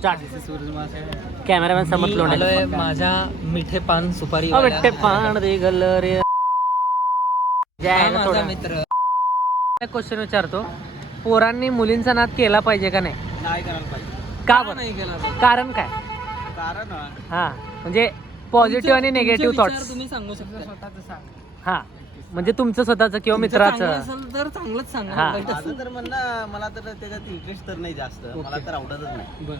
Start cameraman समोर आलोय माझ्या मिठे पान सुपारी मिठे पान दे गल रे माझा मित्र. क्वेश्चन विचारतो, पोरांनी मुलींचा नाद केला पाहिजे का नाही? नाही करायला पाहिजे. का बरं? नाही केला कारण काय? कारण हा म्हणजे पॉझिटिव्ह आणि निगेटिव्ह थॉट्स. तुम्ही सांगू शकता स्वतःच सांग. हा म्हणजे तुमचं स्वतःचं किंवा मित्राचं. तर चांगलंच सांगा. हा. माझं तर म्हणणं, मला तर त्याच्यात इंटरेस्ट तर नाही जास्त. मला तर आवडतच नाही.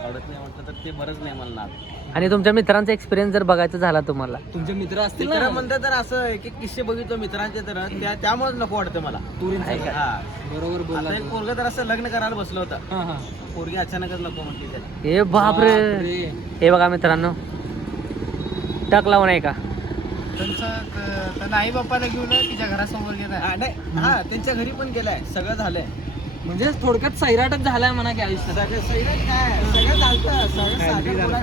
आवडत नाही म्हटलं तर ते बरंच नाही मला नाद. आणि तुमच्या मित्रांचा एक्सपिरियन्स जर बघायचं झाला तुम्हाला, तुमचे मित्र असतील मित्र ना म्हणतात तर असं एक एक किस्से बघितलो मित्रांचे, तर त्यामुळे नको वाटतं मला. हा बरोबर बोलला आता एक पोरगं तर असं लग्न करायला बसलं होतं, हा हा पोरगी अचानकच नको म्हटली त्याला. हे बापरे. हे बघा मित्रांनो, टक लावून आहे का त्यांचं आई बापाला घेऊन तिच्या घरासमोर गेलाय. नाही हा त्यांच्या घरी पण गेलाय, सगळं झालंय. म्हणजे थोडक्यात सैराटच झालाय म्हणा की आयुष्यात. सगळं झालं, सगळं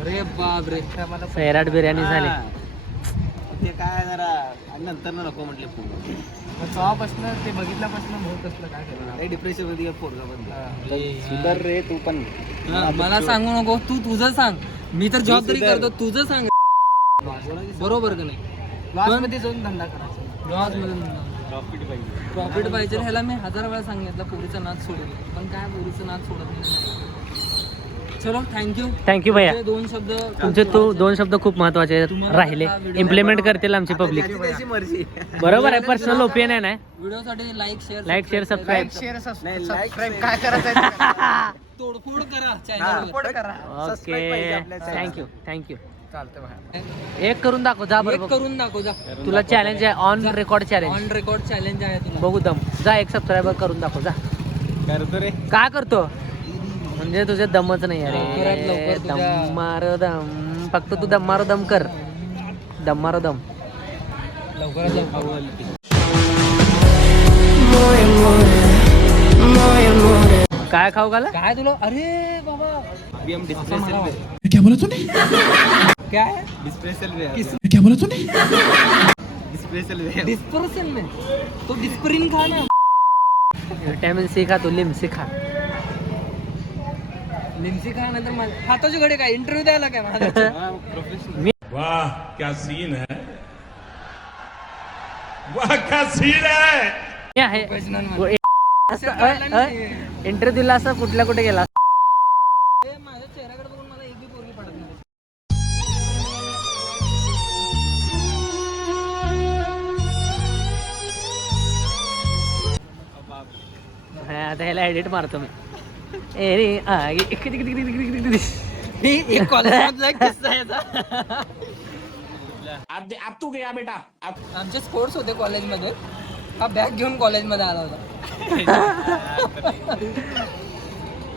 अरे बाप रे. सैराट बिर्याणी झाली. ते काय जरा आणि नंतर नको म्हटले पोरं. तेव्हापासून ते बघितल्यापासून होत असलं काय काही डिप्रेशन मध्ये पोरगा पण सुधर रे तू पण. मला सांगू नको, तू तुझं सांग. मी तर जॉब तरी करतो, तुझं सांग. बरोबर का नाही? लॉस मध्ये जाऊन धंदा करायचा. लॉस मध्ये प्रॉफिट पाहिजे. प्रॉफिट पाहिजे. ह्याला मी 1000 वेळा सांगितलं पोरीचा नाद सोडून, पण काय पोरीचं नाद सोडत नाही. चलो थँक्यू. थँक्यू भैया. दोन शब्द तुमचे दोन शब्द खूप महत्वाचे राहिले, इम्प्लिमेंट करतील आमची पब्लिक. त्याची मर्जी. बरोबर आहे, पर्सनल ओपिनियन आहे. व्हिडिओसाठी लाईक शेअर सबस्क्राईब. सबस्क्राईब काय करायचं? तोडफोड करा चॅनल. Okay thank you. एक करून दाखव जा बरोबर. करून दाखव जा. तुला चॅलेंज आहे, on record challenge. On record challenge आहे तुला. बघू दम. जा एक सबस्क्रायबर करून दाखव जा. करतो रे. काय करतो म्हणजे तुझे दमच नाही लवकरात अरे. लवकर तुझ्या- दम मारो दम, फक्त तू दम मारो दम कर. दम मारो दम. लवकरात लवकर. काय खाऊ घाला? काय तुला? अरे बाबा बीएम डिस्प्रेसल क्या बोला तूने? काय डिस्प्रेसल क्या बोला तूने? डिस्प्रेसल डिस्पर्सन में तो डिस्परिन खा ना. विटॅमिन सी खा, तू लिम्सी खा. लिमसी खा. नंतर हाताचे घडे काय इंटरव्ह्यू द्यायला काय माझा? प्रोफेशनल. वाह क्या सीन है, वाह क्या सीन है. हे आहे इंटरव्ह्यू दिला असं कुठल्या कुठे गेला? माझ्या चेहऱ्याकडे बघून मला एक बी पोरगी पडत नाही. आता ह्याला एडिट मारतो मी. ए रे एक कॉलेजमधला एक किस्सा आहे याचा. अब तू गया बेटा. आमचे स्पोर्ट्स होते कॉलेजमध्ये. हा बॅग घेऊन कॉलेजमध्ये आला होता.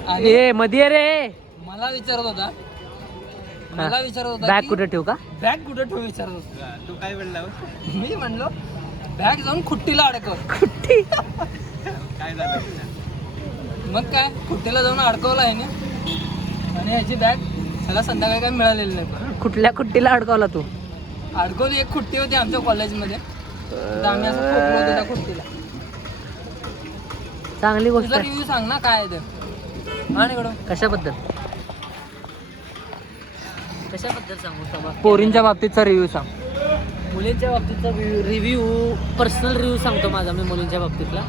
आणि ए मध्ये रे मला विचारत होता बॅग की कुठे ठेवू का? बॅग कुठे ठेवू विचारत होता. तू काय बोलला? मी म्हणलो बॅग जाऊन खुट्टीला अडकव. काय झालं? मग काय खुट्टीला जाऊन अडकवलं आहे ना. आणि ह्याची बॅग त्याला संध्याकाळी काय मिळालेली नाही. कुठल्या कुट्टीला अडकवला तू? अडकवली एक खुट्टी होती आमच्या कॉलेजमध्ये. तर आम्ही असं खोकलो होतो त्या खुट्टीला. चांगली गोष्ट तुझा आहे. रिव्ह्यू सांग ना काय आहे ते. आणि कडून कशाबद्दल सांगू समज? पोरींच्या बाबतीतचा रिव्ह्यू सांग. मुलींच्या बाबतीतचा रिव्ह्यू, पर्सनल रिव्ह्यू सांगतो माझा मी मुलींच्या बाबतीतला.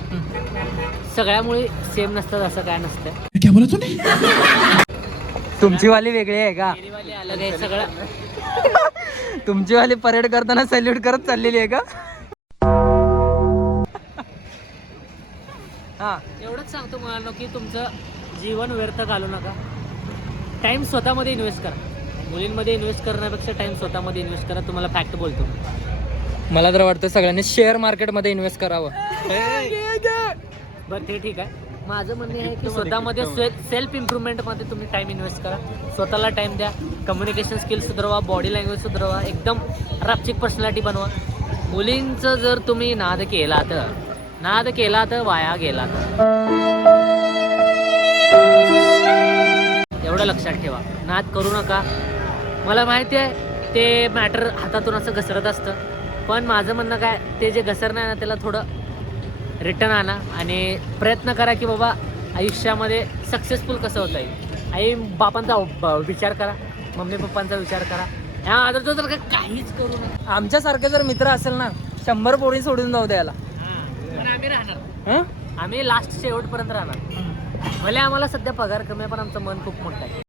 सगळ्या मुली सेम नसतात असं काय नसतं. क्या बोला तूने? तुमची वाली वेगळी आहे का? मेरीवाली अलग आहे सगळं. तुमची वाली परेड करताना सॅल्यूट करत चाललेली आहे का? हा एवढंच सांगतो मुलांना की तुमचं जीवन व्यर्थ घालू नका. टाइम स्वतःमध्ये इन्व्हेस्ट करा. मुलींमध्ये इन्व्हेस्ट करण्यापेक्षा टाइम स्वतःमध्ये इन्व्हेस्ट करा. तुम्हाला फॅक्ट बोलतो. मला तर वाटतं सगळ्यांनी शेअर मार्केटमध्ये इन्व्हेस्ट करावं. बरं ते ठीक आहे. माझं म्हणणे आहे की स्वतःमध्ये सेल्फ इम्प्रूव्हमेंटमध्ये तुम्ही टाइम इन्व्हेस्ट करा. स्वतःला टाइम द्या. कम्युनिकेशन स्किल्स सुधारवा, बॉडी लँग्वेज सुधारवा, एकदम रापचिक पर्सनॅलिटी बनवा. मुलींचं जर तुम्ही नाद केला तर वाया गेला तर. एवढं लक्षात ठेवा. नाद करू नका. मला माहिती आहे ते मॅटर हातातून असं घसरत असतं, पण माझं म्हणणं काय, ते जे घसरणं आहे ना त्याला थोडं रिटर्न आणा आणि प्रयत्न करा की बाबा आयुष्यामध्ये सक्सेसफुल कसं होता येईल. आई बापांचा विचार करा, मम्मी पप्पांचा विचार करा. ह्या आदर तर काहीच करू नका. आमच्यासारखे जर मित्र असेल ना 100 पोळी सोडून जाऊ द्यायला. पण आम्ही राहणार, हं? आम्ही लास्ट शेवटपर्यंत राहणार. भले आम्हाला सध्या पगार कमी आहे, पण आमचं मन खूप मोठं आहे.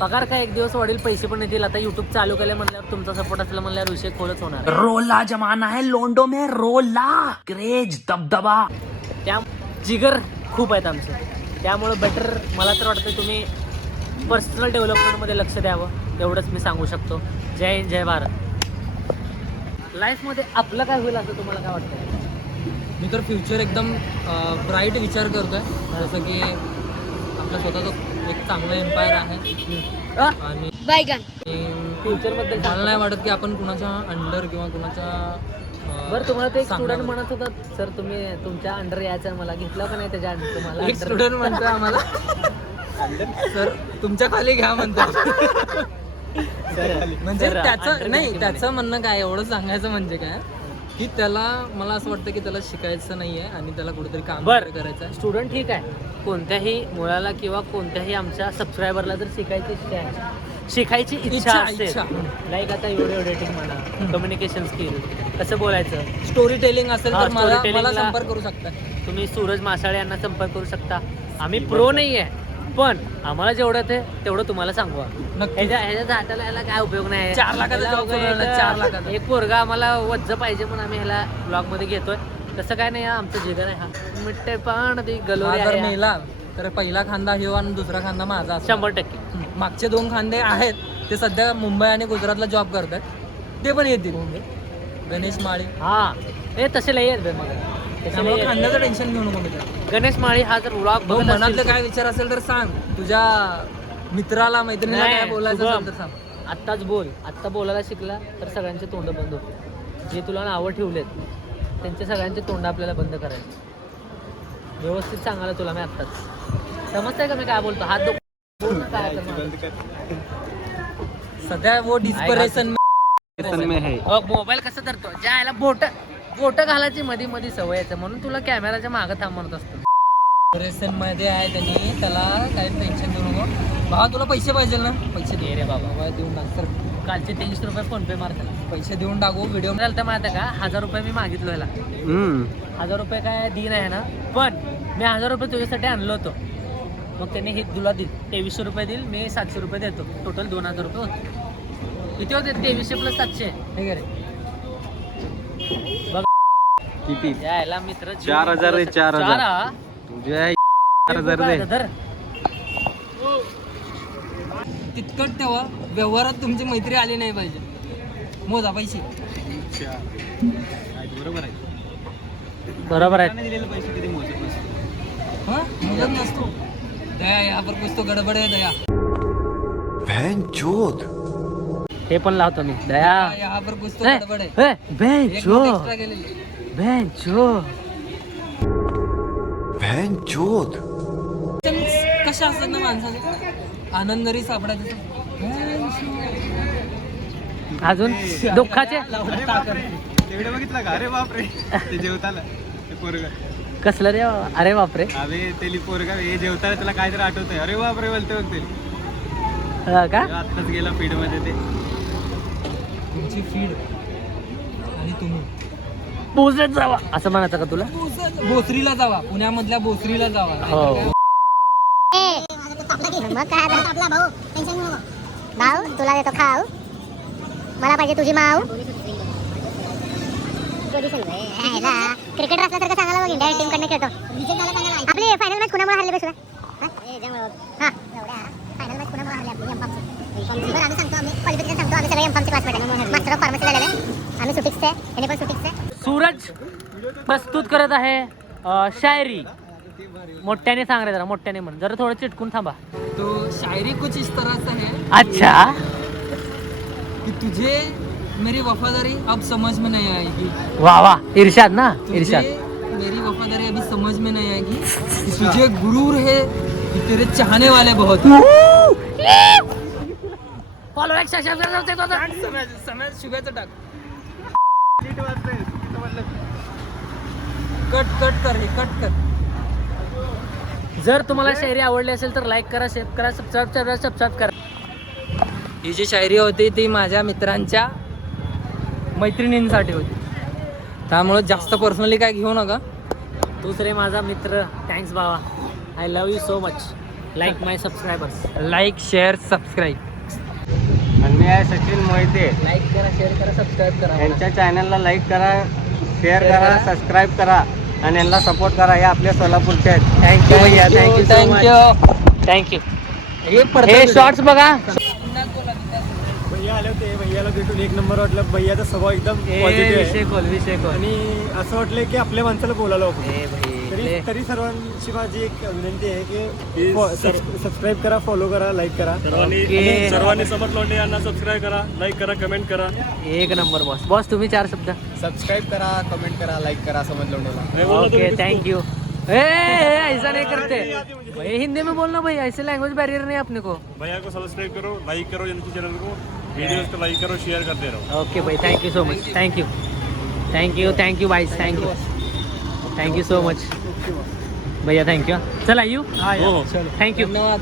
पगार काय एक दिवस वाढेल, पैसे पण येतील. आता युट्यूब चालू केलं म्हणल्यावर तुमचा सपोर्ट असला म्हणल्यावर विषय खोलच होणार. रोला जमाना है लोंडो में रोला क्रेज दबदबा. त्या जिगर खूप आहेत आमचे, त्यामुळे बेटर मला तर वाटतं तुम्ही पर्सनल डेव्हलपमेंटमध्ये लक्ष द्यावं, एवढंच मी सांगू शकतो. जय हिंद, जय भारत. लाईफमध्ये आपलं काय होईल असं तुम्हाला काय वाटतं? मी तर फ्युचर एकदम ब्राईट विचार करतोय. जसं की आपलं स्वतःचं एक चांगलं एम्पायर आहे आणि फ्युचरबद्दल मला नाही वाटत की आपण कुणाच्या अंडर किंवा कुणाच्या बरं, तुम्हाला ते एक सांगणार स्टुडंट म्हणत होता सर तुम्ही तुमच्या अंडर यायचं, मला घेतलं का नाही त्याच्या अंडर? तुम्हाला एक स्टुडंट म्हणतो आम्हाला सर तुमच्या खाली घ्या म्हणतो. म्हणजे त्याचं नाही, त्याचं म्हणणं काय एवढं सांगायचं म्हणजे काय की त्याला मला असं वाटतं की त्याला शिकायचं नाही आहे आणि त्याला कुठेतरी काम करायचं आहे. स्टुडंट ठीक आहे, कोणत्याही मुलाला किंवा कोणत्याही आमच्या सबस्क्रायबरला जर शिकायची इच्छा असेल, लाईक आता व्हिडिओ एडिटिंग म्हणा, कम्युनिकेशन स्किल, कसं बोलायचं, स्टोरी टेलिंग असेल तर मला storytelling ला संपर्क करू शकता. तुम्ही सूरज मासाळे यांना संपर्क करू शकता. आम्ही प्रो नाही आहे, पण आम्हाला जेवढं ते तेवढं तुम्हाला सांगू. ह्याच्या हाताला ह्याला काय उपयोग नाही. 4 लाखाचा job करून 4 लाखाचा. एक पोरगा आम्हाला वज्ज पाहिजे म्हणून आम्ही ह्याला ब्लॉग मध्ये घेतोय. तसं काय नाही, आमचं जिगर आहे. हा मिठ्ठे पण ती गलोरी जर आहे. मेला तर पहिला खांदा ह्यो आणि दुसरा खांदा माझा असणार. 100%. मागचे 2 खांदे आहेत ते सध्या मुंबई आणि गुजरातला जॉब करतात, ते पण येतील. गणेश माळी हा हे तसे लई आहेत बे मग. तसे लई आहेत. खांद्याचं टेन्शन घेऊ नको मित्र. गणेश माळी हा जर व्लॉग भाऊ, मनातलं काय विचार असेल तर सांग. तुझ्या मित्राला मैत्रिणीला काय बोलायचं असेल तर सांग. आत्ताच बोल. आत्ता बोलायला शिकला तर सगळ्यांचे तोंड बंद होते. जे तुला नावं ठेवलेत त्यांचे सगळ्यांचे तोंड आपल्याला बंद करायचे. व्यवस्थित सांगायला तुला मी आत्ताच. समजतंय का मी काय बोलतो? हात बोल ना काय सध्या वो डिस्परेशन मोबाईल कसं धरतो ज्या याला बोट घालायची मध्ये मध्ये सवय येते, म्हणून तुला कॅमेराच्या मागं थांब म्हणत असतो. डिस्परेशन मध्ये आहे त्यांनी, त्याला काही टेन्शन घेऊ नको. भावा तुला पैसे पाहिजे ना, पैसे दे रे बाबा. देऊन टाक सर. कालचे 300 रुपये फोन पे मारतात. पैसे देऊन टाकू. व्हिडिओ झालं तर माहिती आहे का, 1000 रुपये मी मागितलो ह्याला. 1000 रुपये काय दिन आहे ना, पण मी 1000 रुपये तुझ्यासाठी आणलो होतो. मग त्याने हे तुला दिल 2300 रुपये दिल, मी 700 रुपये देतो. टोटल 2000 रुपये होते. किती होते? 2300 + 700 हे गे रे. बघ किती? यायला मित्र 4000 रे, 4000. 4 तुझ्या 4000 दे. धर. तितकट तेव्हा व्यवहारात तुमची मैत्री आली नाही पाहिजे. मोजा पैसे. बरोबर आहे. बरोबर आहे. त्याने दिलेले पैसे कधी मोजत नसतो. हाँ मोजत नसतो. दया यहाँ पर कुछ तो गडबड है. दया हे पण लावतो मी. दया यहाँ पर कुछ तो गडबड है. एक बेंचो एक्स्ट्रा केलेली. कशा असतात ना माणसाचे. आनंदरी सापडायचं. अजून दुःखाचे तेवढे बघितला का? अरे बापरे, ते जेवताला ते पोरगा. कसलं रे? अरे बापरे. अरे ते पोरगा हे जेवताना त्याला काहीतरी आठवतंय. अरे बापरे बोलते बघते. का आत्ताच गेला फीड मध्ये ते. तुमची फीड आणि तुम्ही पोचत जावा असं म्हणायचं का तुला? भोसरीला जावा. पुण्यामधल्या भोसरीला जावा. हो. मग काय आता आपला भाऊ टेन्शन नको. भाऊ तुला देतो खाऊ, मला पाहिजे तुझी माऊ. क्रिकेटर असल्यासारखं सांगायला बघ. इंडिया टीम कडनं खेळतो. आपली फायनल मॅच कुणामुळे हारली बसू? हा फायनल मॅच कुणामुळे हारली आपली? एमपॉमची. बरं आम्ही सांगतो, आम्ही क्वालिफिकेशन सांगतो. आम्ही सगळे एमपॉमचे क्लासमेट आहे. मास्टर ऑफ फार्मसी झालेले आम्ही. सुटिक्सचे याने पण सुटिक्सचे. सूरज प्रस्तुत करत आहे शायरी. मोठ्याने सांग रे, जरा मोठ्याने म्हण. जरा थोडं चिटकून थांबा. तो शायरी कुछ इस तरह से है अच्छा कि तुझे मेरी वफादारी अब समझ में नहीं आएगी. वा वा. इरशाद ना, इरशाद. तुझे मेरी वफादारी अभी समझ में नहीं आएगी कि तुझे गुरूर है कि तेरे चाहने वाले बहुत हैं. फॉलो समय शुगाचं टाक कट कर हे कट कर. जर तुम्हाला शायरी आवडली असेल तर लाईक करा, शेअर करा, सबस्क्राईब करा. ही जी शायरी होती ती माझ्या मित्रांच्या मैत्रिणींसाठी होती, त्यामुळे जास्त पर्सनली काय घेऊ नका. दुसरे माझा मित्र, थँक्स भावा. I love you so much. Like my subscribers. Like share subscribe. आणि मी आहे सचिन मोहिते. लाईक करा, शेअर करा, सबस्क्राईब करा. यांच्या चॅनलला लाईक करा, शेअर करा, सबस्क्राईब करा आणि यांना सपोर्ट करा. हे आपल्या सोलापूरचे आहेत. थँक्यू भैया, थँक्यू सो मच. थँक्यू. हे हे शॉर्ट्स बघा. भैया आले होते, भैयाला भेटून एक नंबर वाटलं. भैयाचा स्वभाव एकदम पॉझिटिव्ह आहे विषय खोल. आणि असं वाटलं की आपल्या माणसाला बोलायला आपण. ए भाई, तरी सर्वांची माझी एक विनंती आहे की सबस्क्राईब करा, फॉलो करा, लाईक करा. ओके. सर्वांनी समर्थ लोंढे यांना सबस्क्राईब करा, लाईक करा, कमेंट करा. एक नंबर बॉस. बॉस तुम्ही 4 शब्द. सबस्क्राईब करा, कमेंट करा, लाईक करा, समजलं. Okay, thank you. ऐसा नहीं करते भाई, हिंदी में बोलना भाई, ऐसे लैंग्वेज बैरियर नहीं अपने को. भैया को सब्सक्राइब करो, लाइक करो इनके चैनल को, वीडियोस को लाइक करो, शेयर करते रहो. ओके भाई, thank you so much. Thank you भाई, थैंक यू सो मच भैया. Thank you. चला यू. हो. Thank you. धन्यवाद.